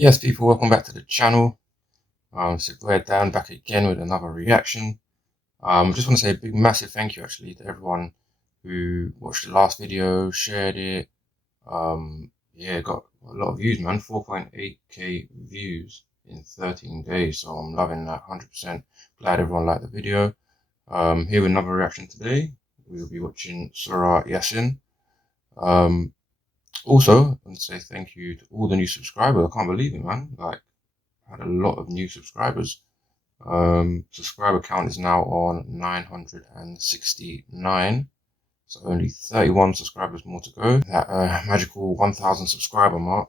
Yes, people, welcome back to the channel. So we're down back again with another reaction. Just want to say a big, massive thank you actually to everyone who watched the last video, shared it. Yeah, got a lot of views, man. 4.8k views in 13 days. So I'm loving that. 100% glad everyone liked the video. Here with another reaction today. We'll be watching Surah Yaseen. Also, I want to say thank you to all the new subscribers. I can't believe it, man. Like, had a lot of new subscribers. Subscriber count is now on 969, so only 31 subscribers more to go. That magical 1000 subscriber mark,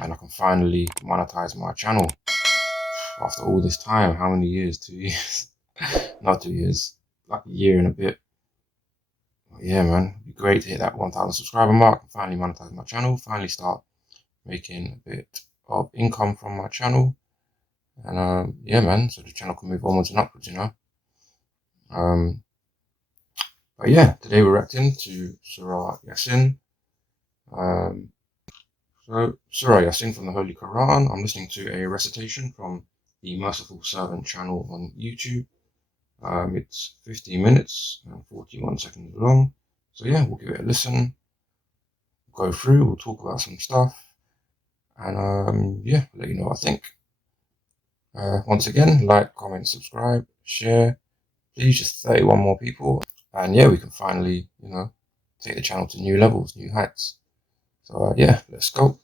and I can finally monetize my channel after all this time. How many years? 2 years? Not 2 years, like a year and a bit. But yeah, man, it'd be great to hit that 1000 subscriber mark and finally monetize my channel, finally start making a bit of income from my channel. And yeah, man, so the channel can move onwards and upwards, you know. But yeah, today we're reacting to Surah Yaseen. So Surah Yaseen from the Holy Quran. I'm listening to a recitation from the Merciful Servant channel on YouTube. It's 15 minutes and 41 seconds long. So yeah, we'll give it a listen. We'll go through, we'll talk about some stuff. And yeah, I'll let you know what I think. Once again, like, comment, subscribe, share. Please, just 31 more people. And yeah, we can finally, you know, take the channel to new levels, new heights. So yeah, let's go.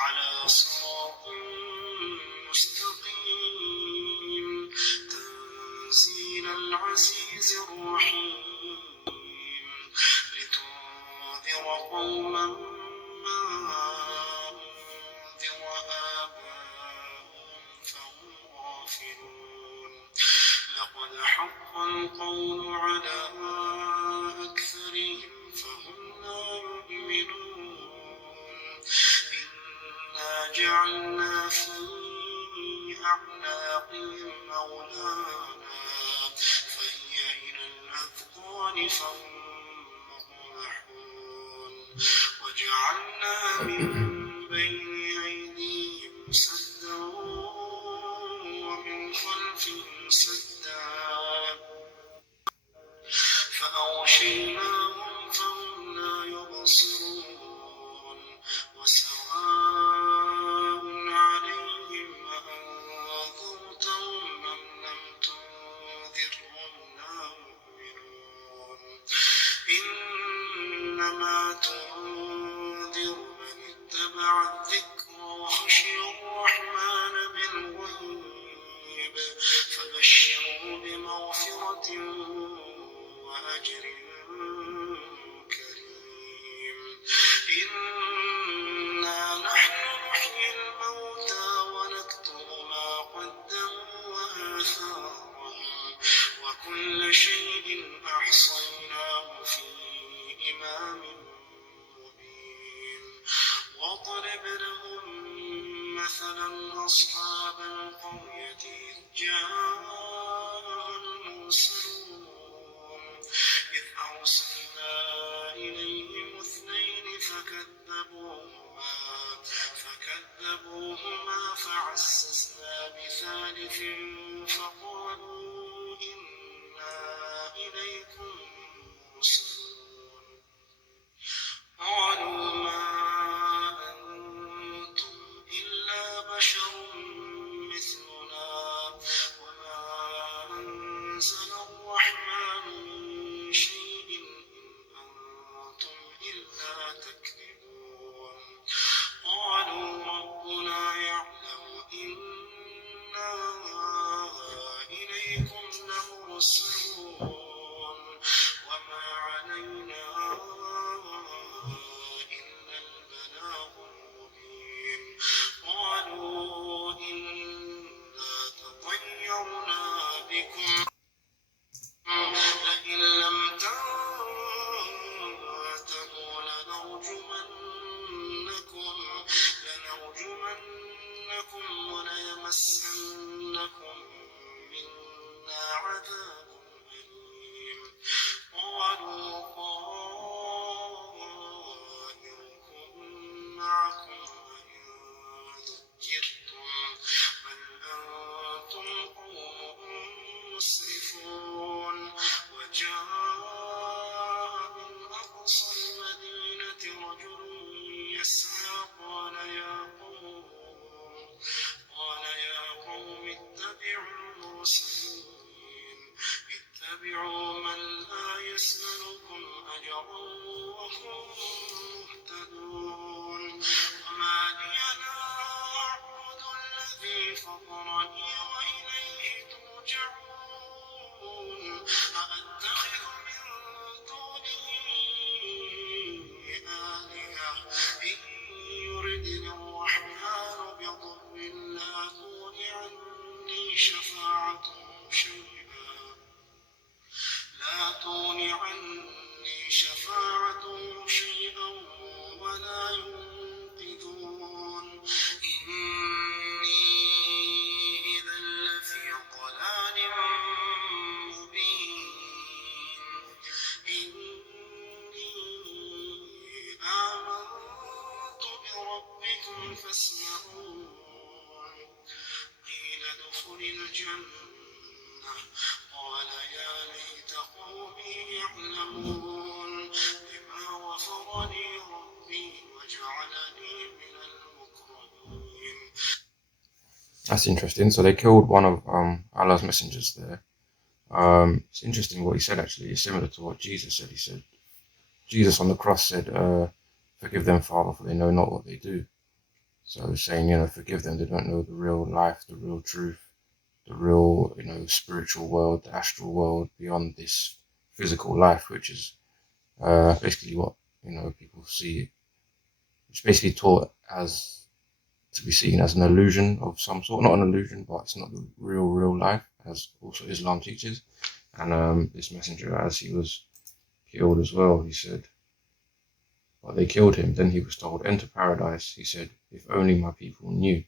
على صراط مستقيم تنزيل العزيز الرحيم لتنذر قوما ما أنذر آباؤهم فهم غافلون لقد حق القول على أكثرهم فهم لا يؤمنون جعلنا في أعناقهم أغلالا فهي إلى الأذقان فهم مقمحون وجعلنا من بين أيديهم سدا ومن خلفهم سدا فأغشيناهم فهم لا يبصرون وسواء عليهم أأنذرتهم أم لم تنذرهم لا يؤمنون إنما تنذر من اتبع الذكر وخشي الرحمن بالغيب فبشره بمغفرة وأجر كريم إنا نحن نحيي الموتى ونكتب ما قدموا وآثارهم وكل شيء أحصيناه في إمام مبين واضرب لهم مثلا أصحاب القرية إذ جاءها المرسلون إذ أرسلنا إليهم اثنين فكذبوهما فعززنا بثالث فقالوا إنا إليكم مرسلون قالوا ما أنتم إلا بشر مثلنا وما أنزل الرحمن من شيء إن أنتم إلا تكذبون قالوا ربنا يعلم إنا إليكم لمرسلون وما علينا إلا البلاغ المبين قالوا إنا تطيرنا بكم لئن لم تنتهوا لنرجمنكم وليمسنكم منا عذاب أليم قالوا طائركم معكم وإن ذكرتم بل أنتم قوم مسرفون وجاء من أقصى المدينة رجل يسعى قال يا قوم اتبعوا المرسلين اتبعوا من لا يسألكم أجرا وهم مهتدون وما لي لا أعبد الذي فطرني وإليه ترجعون أأتخذ من دونه آلهة إن يردني الرحمن بضر لا تغن عني شفاعتهم شيئا ولا ينقذون إني إذا لفي ضلال مبين إني آمنت بربكم فاسمعون قيل ادخل الجنة قال يا ليت قومي يعلمون بما غفر لي ربي وجعلني من المكرمين. That's interesting. So they killed one of Allah's messengers there. It's interesting what he said actually. It's similar to what Jesus said. He said, Jesus on the cross said, forgive them, Father, for they know not what they do. So saying, forgive them, they don't know the real life, the real truth, the real, spiritual world, the astral world beyond this physical life, which is basically what, people see. It's basically taught as to be seen as an illusion of some sort. Not an illusion, but it's not the real life, as also Islam teaches. And this messenger, as he was killed as well, he said, but they killed him. Then he was told, enter paradise. He said, if only my people knew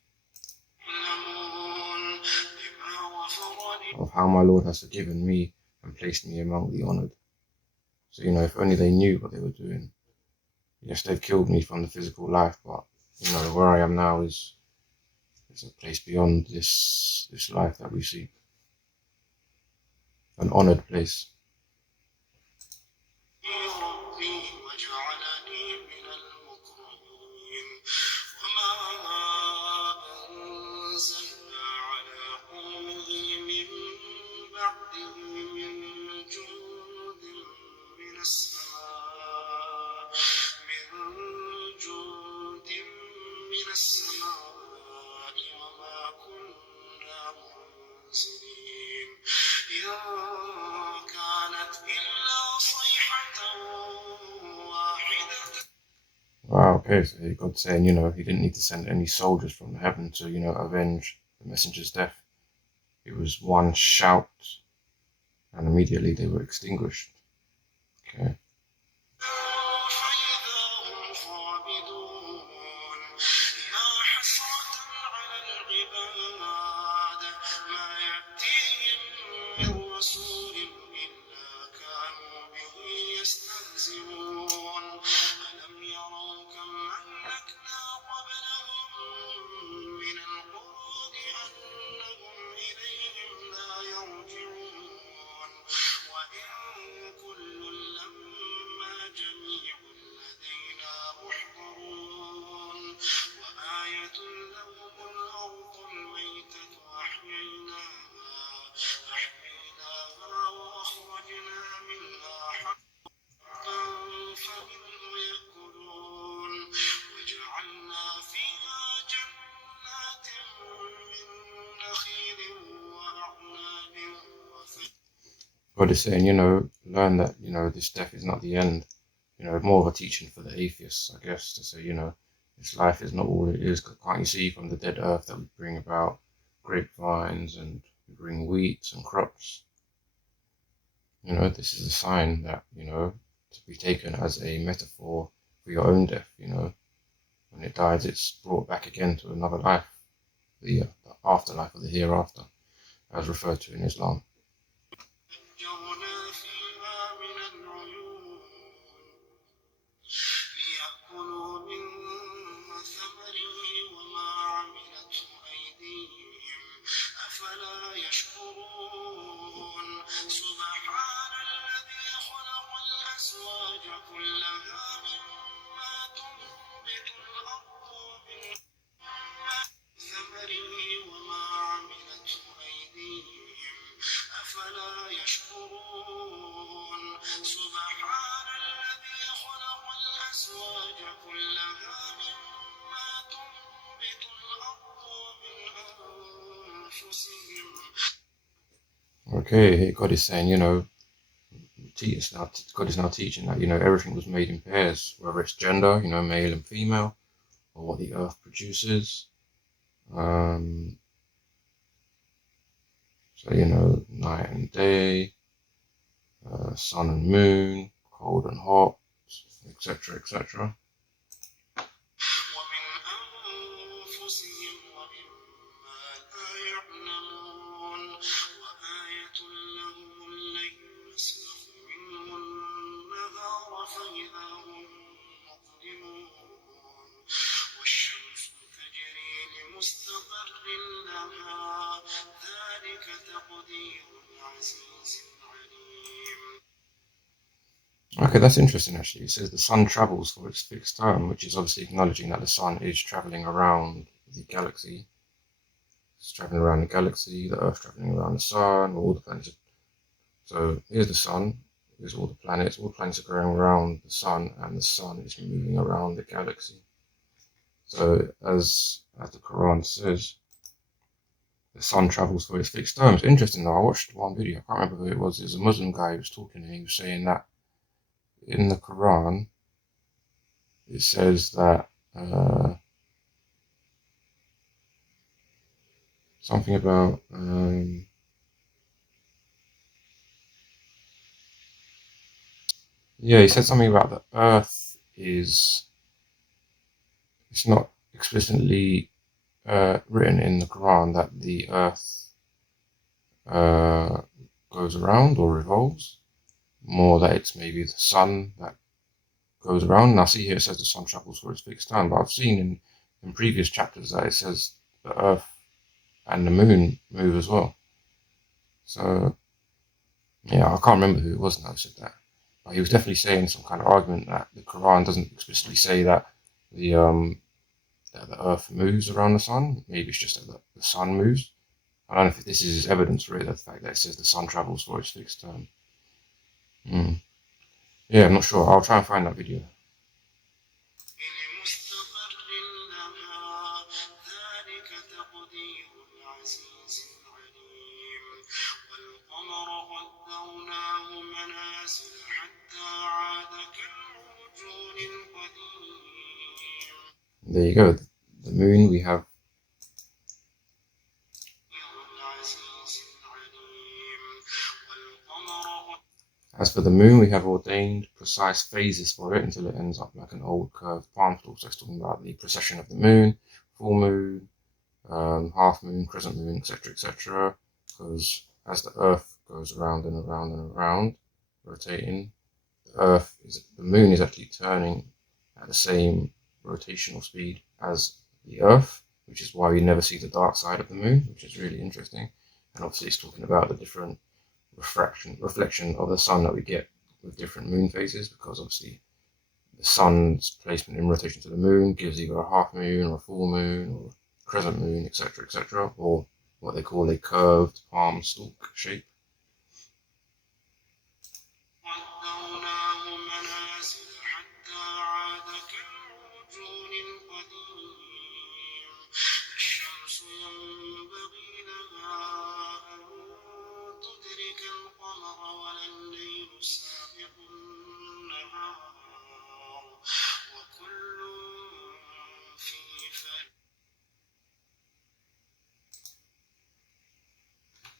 of how my Lord has forgiven me and placed me among the honoured. So, if only they knew what they were doing. Yes, they've killed me from the physical life, but, where I am now is a place beyond this life that we see. An honoured place. Wow, okay, so God's saying, he didn't need to send any soldiers from heaven to, avenge the messenger's death. It was one shout, and immediately they were extinguished. Okay. God is saying, learn that, this death is not the end. More of a teaching for the atheists, I guess, to say, this life is not all it is. Can't you see from the dead earth that we bring about grapevines and we bring wheat and crops? This is a sign that, to be taken as a metaphor for your own death, you know. When it dies, it's brought back again to another life, the afterlife or the hereafter, as referred to in Islam. فجرنا فيها من العيون ليأكلوا من ثمره وما عملته أيديهم أفلا يشكرون سبحان الذي خلق الأزواج كلها مما تنبت الأرض ومن ثمره وما عملته أيديهم أفلا يشكرون سبحان الذي خلق الأزواج كلها مما تنبت الأرض ومن أنفسهم. Okay, here God is saying, you know, God is now teaching that, you know, everything was made in pairs, whether it's gender, you know, male and female, or what the earth produces. So, you know, night and day, sun and moon, cold and hot, etc., etc. ومن أنفسهم ومما لا يعلمون وآية لهم الليل نسلخ منه النهار فإذا هم مظلمون والشمس تجري لمستقر لها ذلك تقدير العزيز العليم. Okay, that's interesting actually. It says the sun travels for its fixed time, which is obviously acknowledging that the sun is traveling around the galaxy. It's traveling around the galaxy, the Earth traveling around the sun, all the planets. So here's the sun, here's all the planets are going around the sun, and the sun is moving around the galaxy. So as the Quran says, the sun travels for its fixed time. It's interesting though, I watched one video, I can't remember who it was a Muslim guy who was talking, and he was saying that in the Quran, it says that something about he said something about the earth it's not explicitly written in the Quran that the earth goes around or revolves, more that it's maybe the sun that goes around. And I see here it says the sun travels for its fixed time, but I've seen in previous chapters that it says the earth and the moon move as well. So yeah, I can't remember who it was now who said that, but he was definitely saying some kind of argument that the Quran doesn't explicitly say that the earth moves around the sun. Maybe it's just that the sun moves. I don't know if this is evidence really, the fact that it says the sun travels for its fixed time. Yeah, I'm not sure. I'll try and find that video. There you go. The moon we have. As for the moon, we have ordained precise phases for it until it ends up like an old curved palm stalk. So it's talking about the precession of the moon, full moon, half moon, crescent moon, etc., etc. Because as the Earth goes around and around and around, rotating, the moon is actually turning at the same rotational speed as the Earth, which is why we never see the dark side of the moon, which is really interesting. And obviously, it's talking about the different reflection of the sun that we get with different moon phases, because obviously the sun's placement in rotation to the moon gives either a half moon or a full moon or crescent moon, etc., etc., or what they call a curved palm stalk shape.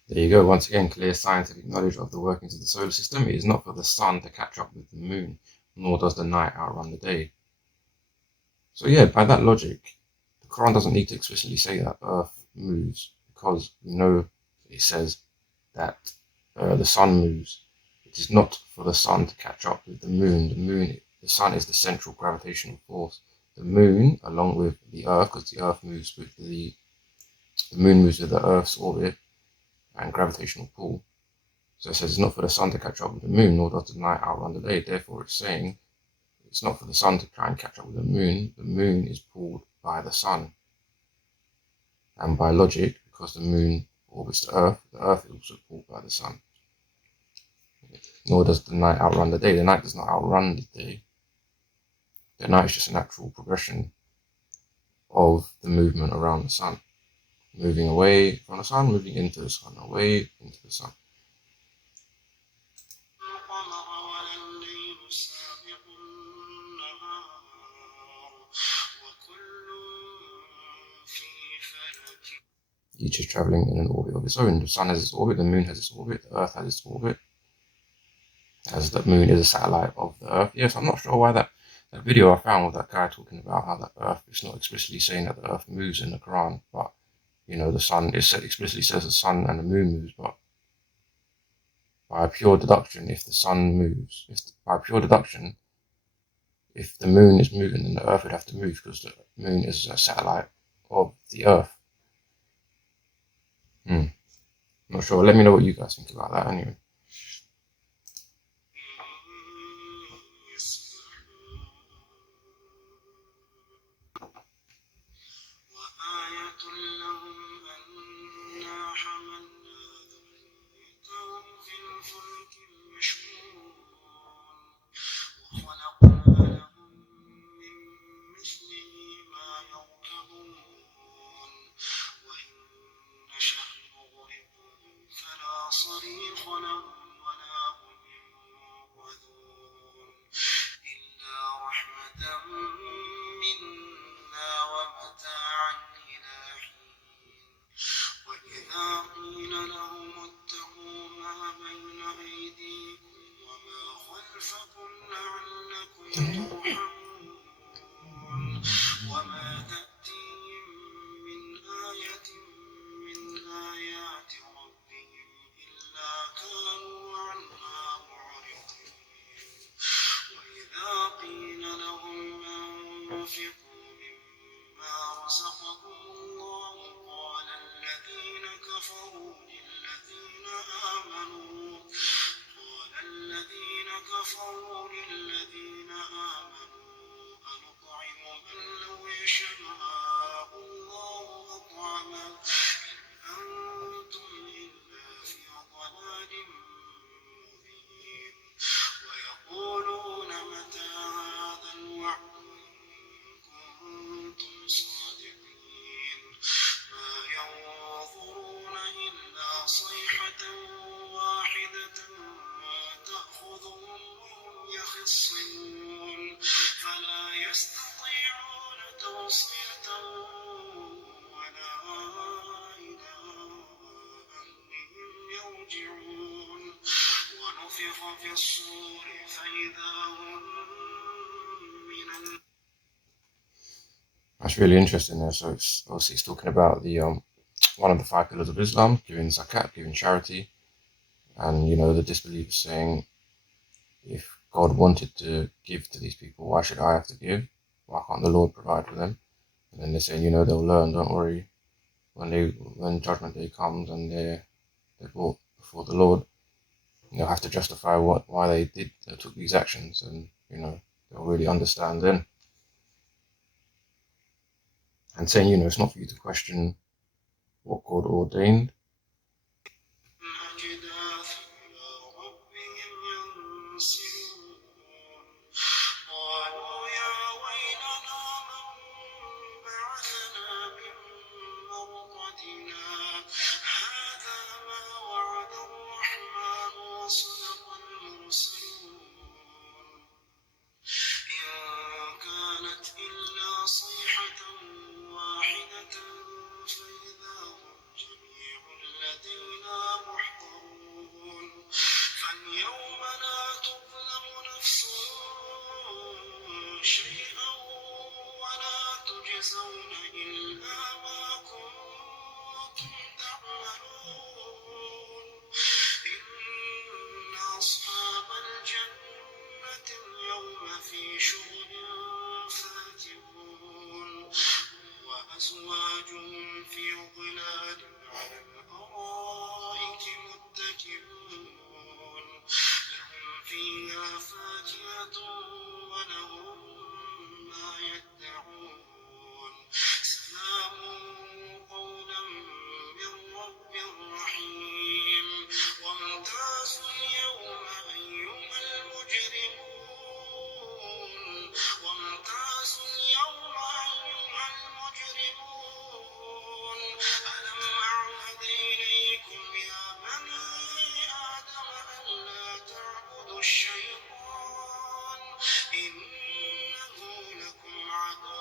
There you go, once again, clear scientific knowledge of the workings of the solar system. It is not for the sun to catch up with the moon, nor does the night outrun the day. So yeah, by that logic, the Quran doesn't need to explicitly say that Earth moves, because we know it says that the sun moves. It is not for the sun to catch up with the moon. The sun is the central gravitational force. The moon, along with the Earth, because the Earth moves with the moon moves with the Earth's orbit and gravitational pull. So it says it's not for the sun to catch up with the moon, nor does the night outrun the day. Therefore, it's saying it's not for the sun to try and catch up with the moon. The moon is pulled by the sun. And by logic, because the moon orbits the Earth is also pulled by the sun. Nor does the night outrun the day. The night does not outrun the day. The night is just a natural progression of the movement around the sun. Moving away from the sun, moving into the sun, away into the sun. Each is traveling in an orbit of its own. The sun has its orbit, the moon has its orbit, the Earth has its orbit, as the moon is a satellite of the Earth. Yes, I'm not sure why that video I found with that guy talking about how the Earth, it's not explicitly saying that the Earth moves in the Quran, but the sun, it explicitly says the sun and the moon moves, but by pure deduction, if the sun moves, by pure deduction, if the moon is moving, then the Earth would have to move, because the moon is a satellite of the Earth. I'm not sure. Let me know what you guys think about that anyway. صريخ لهم ولا هم ينقذون إلا رحمة منا ومتاعا إلى حين وإذا قيل لهم اتقوا ما بين أيديكم وما خلفكم لعلكم ترحمون وما تأتيهم من آية من آيات ربهم إلا كانوا عنها معرضين وإذا قيل لهم أنفقوا مما رزقكم الله قال الذين كفروا للذين آمنوا أنطعم من لو يشاء الله أطعمه إن أنتم إلا في ضلال مبين ويقولون متى هذا الوعد إن كنتم صادقين ما ينظرون إلا صيحة واحدة تأخذهم وهم يخصمون فلا يستطيعون توصية ولا إلى أهلهم يرجعون ونفخ في الصور فإذا هم من That's really interesting there. So it's talking about the one of the 5 pillars of Islam, giving zakat, giving charity, and the disbelievers saying, if God wanted to give to these people, why should I have to give? Why can't the Lord provide for them? And then they're saying, they'll learn. Don't worry. When Judgment Day comes and they're brought before the Lord, they'll have to justify why they took these actions, and they'll really understand then. And saying, it's not for you to question what God ordained. تجزون إلا ما كنتم تعملون إن أصحاب الجنة اليوم في شغل فاكهون وأزواجهم في ظلال على الأرائك متكئون لهم فيها فاكهة ولهم ما يدعون سلام قولا من رب رحيم وامتازوا اليوم أيها المجرمون وامتازوا اليوم أيها المجرمون ألم أعهد إليكم يا بني آدم ألا تعبدوا الشيطان إنه لكم عدو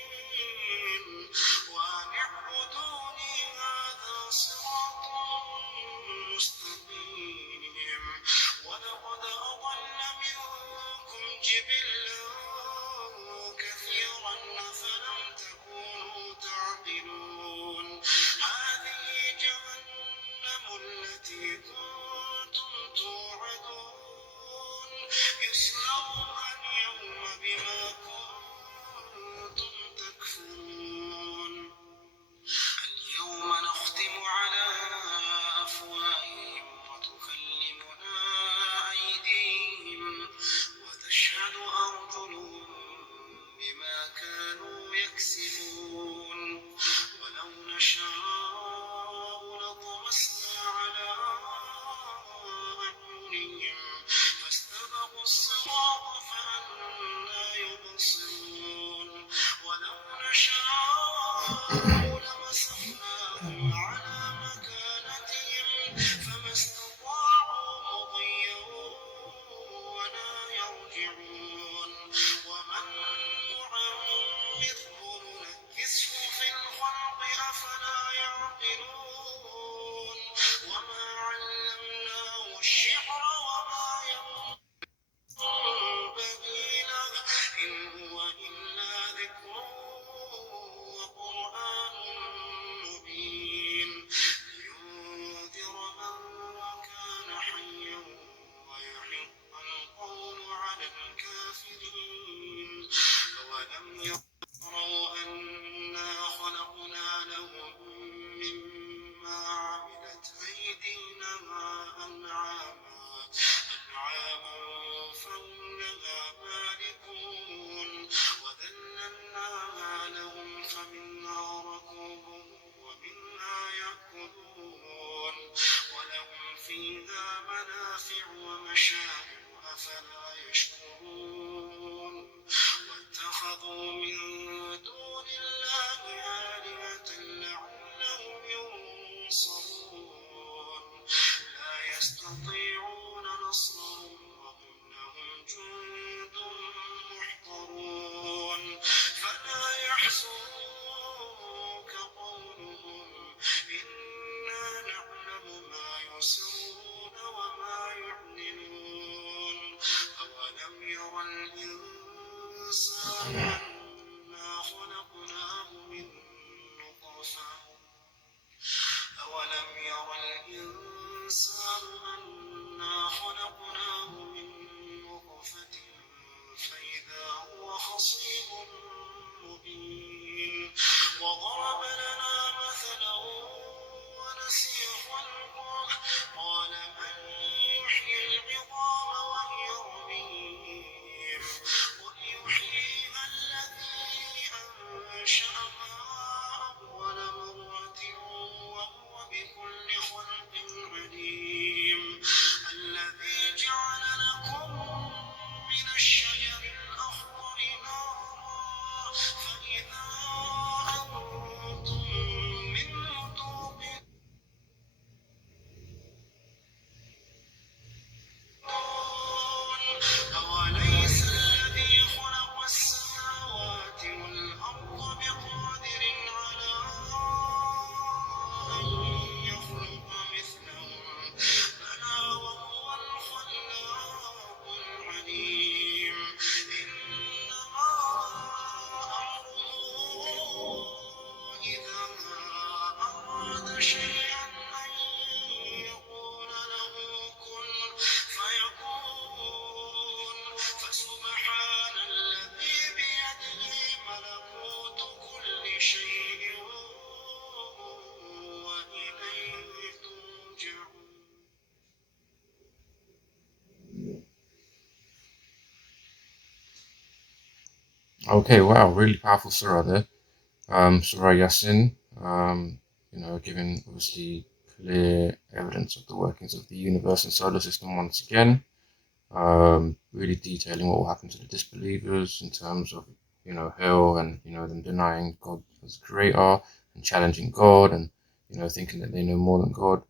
مبين وأن اعبدوني هذا صراط مستقيم ولقد أضل منكم جبلا كثيرا أفلم تكونوا تعقلون هذه جهنم التي كنتم توعدون اصلوها اليوم بما كنتم تكفرون اليوم نختم على أفواههم وتكلمنا أيديهم وتشهد أرجلهم بما كانوا يكسبون ولو نشاء لطمسنا على أعينهم فاستبقوا الصراط فأنى يبصرون ولو نشاء لمسخناهم على مكانتهم فما استطاعوا مضيا ولا يرجعون ومن نعمره ننكسه في الخلق أفلا يعقلون وما علمناه الشعر وما ينبغي له إن هو إلا ذكر وقرآن مبين لينذر من كان حيا ويحق القول على الكافرين أولم يروا أنا خلقنا لهم مما عملت أيدينا أنعاما فهم لها مالكون وذللناها لهم فمنها ركوبهم ومنها يأكلون ولهم فيها منافع ومشارب أفلا يشكرون واتخذوا من دون الله آلهة لعلهم ينصرون لا يستطيعون نصرهم وهم لهم جند محضرون فلا يحزنك قولهم إنا نعلم ما يسرون وما يعلنون أولم يرى الإنسان أنا خلقناه من نطفة أولم يرى الإنسان أنا خلقناه من نطفة فإذا هو خصيم مبين وضرب لنا مثلا ونسي خلقه قال من يحيي العظام وهي رميم قل يحييها الذي أنشأها أول مرة وهو بكل خلق عليم الذي جعل لكم من الشجر الأخضر نارا فإذا أنتم منه توقدون Okay, wow, really powerful surah there. Surah Yaseen, giving obviously clear evidence of the workings of the universe and solar system once again. Really detailing what will happen to the disbelievers in terms of, hell and, them denying God as creator and challenging God and, thinking that they know more than God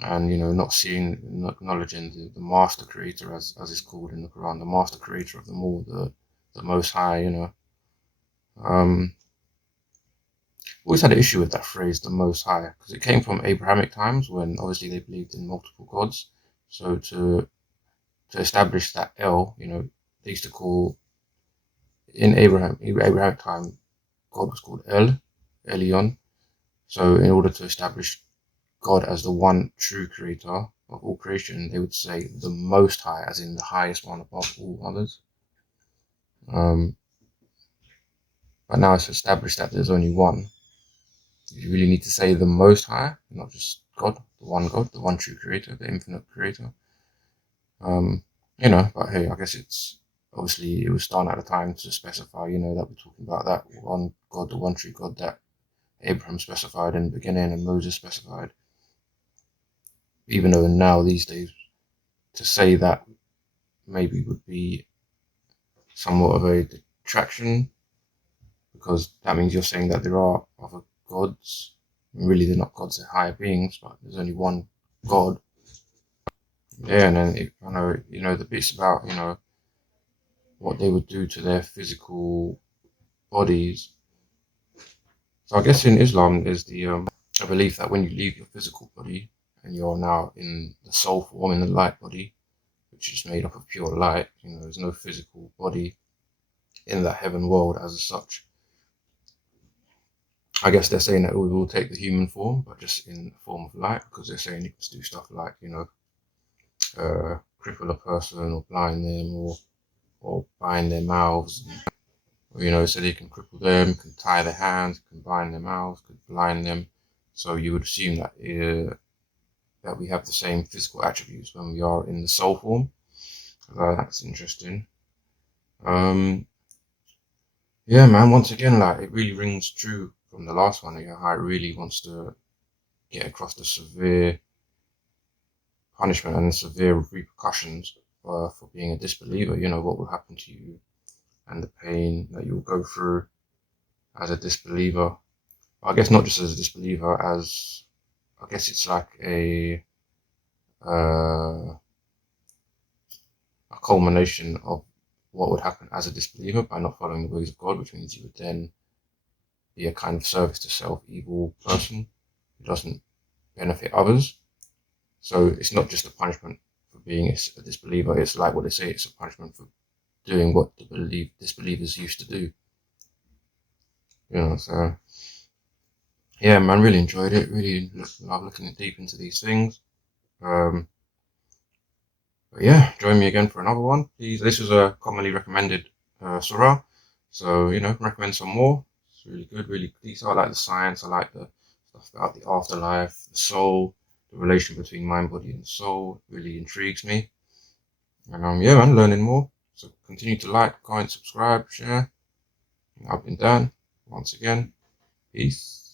and, not seeing, not acknowledging the master creator as is called in the Quran, the master creator of them all, the most high. Um, always had an issue with that phrase, the most high, because it came from Abrahamic times when obviously they believed in multiple gods. So to establish that El, they used to call in Abrahamic time, God was called Elion. So in order to establish God as the one true creator of all creation, they would say the most high, as in the highest one above all others. Um, but now it's established that there's only one. You really need to say the most high, not just God, the one true creator, the infinite creator. But hey, I guess it's obviously it was done at a time to specify, that we're talking about that one God, the one true God that Abraham specified in the beginning and Moses specified. Even though now these days to say that maybe would be somewhat of a detraction because that means you're saying that there are other gods. Really, they're not gods; they're higher beings, but there's only one God. Yeah, and then I know, the bits about what they would do to their physical bodies. So I guess in Islam there's the a belief that when you leave your physical body and you're now in the soul form in the light body, which is made up of pure light, there's no physical body in that heaven world as such. I guess they're saying that we will take the human form, but just in the form of light, because they're saying you can do stuff like, cripple a person or blind them or bind their mouths. So they can cripple them, can tie their hands, can bind their mouths, can blind them. So you would assume that we have the same physical attributes when we are in the soul form. That's interesting. Um, yeah, man. Once again, like it really rings true from the last one. How it really wants to get across the severe punishment and the severe repercussions for being a disbeliever. What will happen to you and the pain that you'll go through as a disbeliever. I guess not just as a disbeliever, as I guess it's like uh, a culmination of what would happen as a disbeliever by not following the ways of God, which means you would then be a kind of service to self, evil person who doesn't benefit others. So it's not just a punishment for being a disbeliever. It's like what they say. It's a punishment for doing what the disbelievers used to do. So yeah, man, really enjoyed it. Really love looking deep into these things. Um, but yeah, join me again for another one, please. This is a commonly recommended surah, so recommend some more. It's really good, really detailed. I like the science. I like the stuff about the afterlife, the soul, the relation between mind, body, and soul. It really intrigues me. And yeah, man, learning more. So continue to like, comment, subscribe, share. I've been Dan once again. Peace.